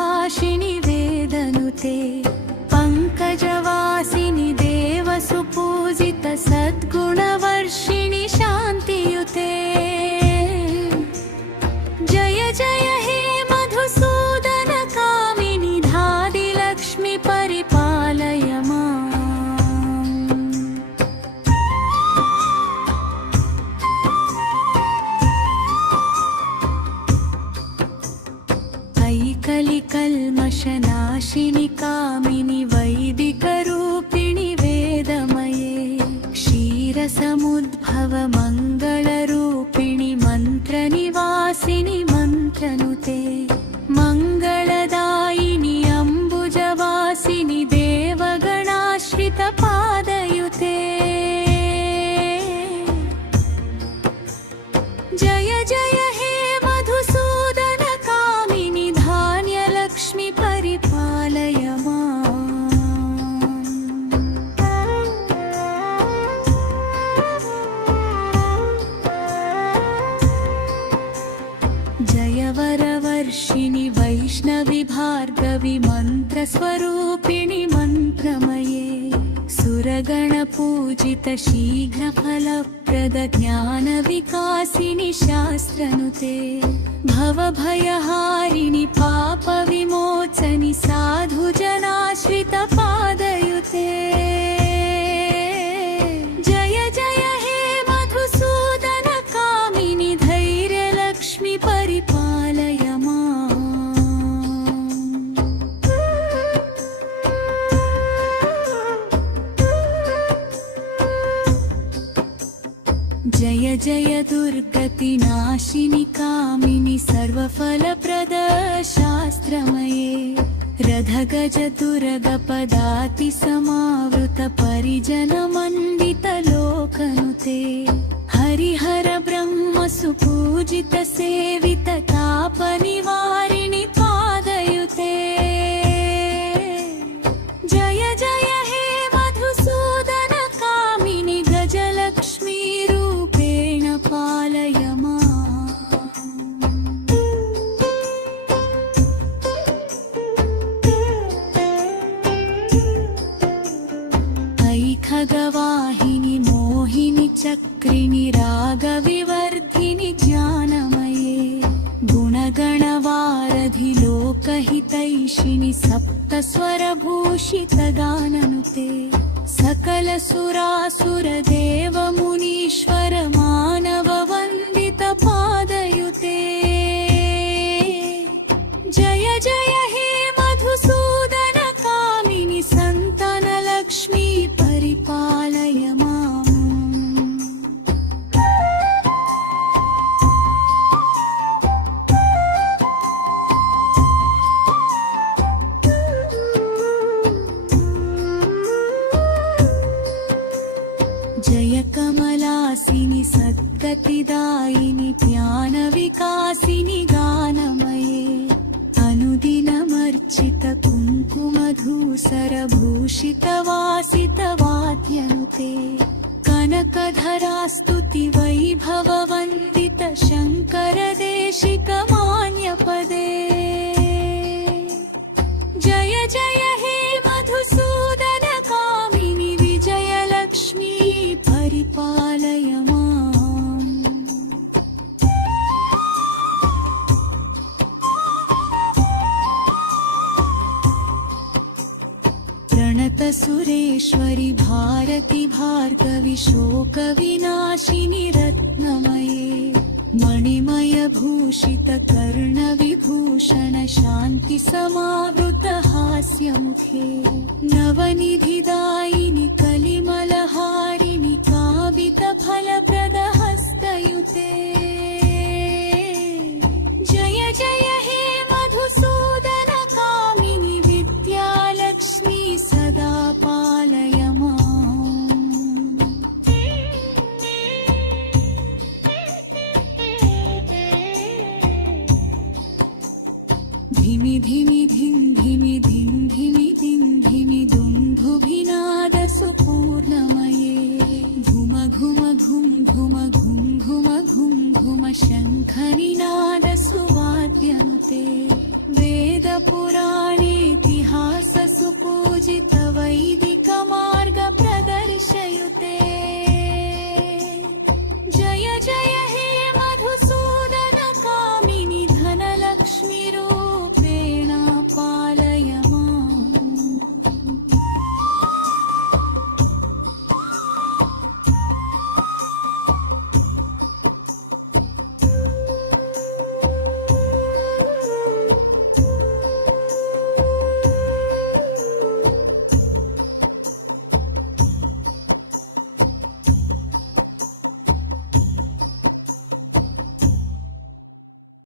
भाषिणि वेदनुते पङ्कजवासिनि देवसुपूजित सद्गुणवर्षिणि शान्तियुते जय जय हे मधुसूदन कामिनि धादिलक्ष्मि परिपालय कलिकल्मषनाशिनि कामिनि वैदिकरूपिणि वेदमये क्षीरसमुद्भव मङ्गलरूपिणि मन्त्रनिवासिनि मन्त्रनुते मङ्गलदायिनि अम्बुजवासिनि देवगणाश्रितपादयुते जय जय हे मधुसूदन कामिनि धान्यलक्ष्मि परिपालय जय वरवर्षिणि वैष्णवि भार्गवि मन्त्रस्वरूपिणि मन्त्रमये सुरगणपूजित शीघ्रफलप्रद ज्ञानविकासिनि शास्त्रनुते भवभयहारिणि पापविमोचनि साधुजनाश्रितपादयुते जय जय हे मधुसूदन कामिनि धैर्यलक्ष्मि परिपालय जय जय दुर्गतिनाशिनि कामिनि सर्वफलप्रद शास्त्रमये रथगजदुर्गपदाति समावृत परिजनमण्डित लोकनुते हरिहर ब्रह्म सुपूजित सेवित तापनिवारिणि पादयुते जय जय हे मधुसूदन कामिनि गजलक्ष्मी पालय खगवाहिनि मोहिनि चक्रिणि रागविवर्धिनि ज्ञानमये गुणगणवारधि लोकहितैषिणि सप्तस्वरभूषितगाननुते सकलसुरासुरदेव मुनीश्वर मानववन्दित पादयुते जय जय हे मधुसूदन कामिनि सन्तानलक्ष्मी परिपालय जय कमलासिनि सद्गतिदायिनि ज्ञानविकासिनि गानमये अनुदिनमर्चित कुङ्कुमधूसरभूषितवासित वाद्यनुते कनकधरास्तुति वैभववन्दित शङ्करदेशिक मान्यपदे जय जय हे मधुसूदन कामिनि विजयलक्ष्मी परिपालय प्रणत सुरेश्वरि भारति भार्गवि शोकविनाशिनि रत्नमये मणिमय भूषित कर्णविभूषण शान्ति समावृत हास्यमुखे नवनिधिदायिनि कलिमलहारिणि कावित फलप्रद हस्तयुते जय जय हे मधुसूदन कामिनि विद्यालक्ष्मी सदा पालय धिमि धिमि धिं धिमि धिं धिमि धिं धिमि दुन्दुभिनाद सुपूर्णमये घुम घुम घुं घुम घुं घुम घुं घुमशङ्खनिनाद सुवाद्यनुते वेद पुराणेतिहास सुपूजित वैदिक मार्ग प्रदर्शयुते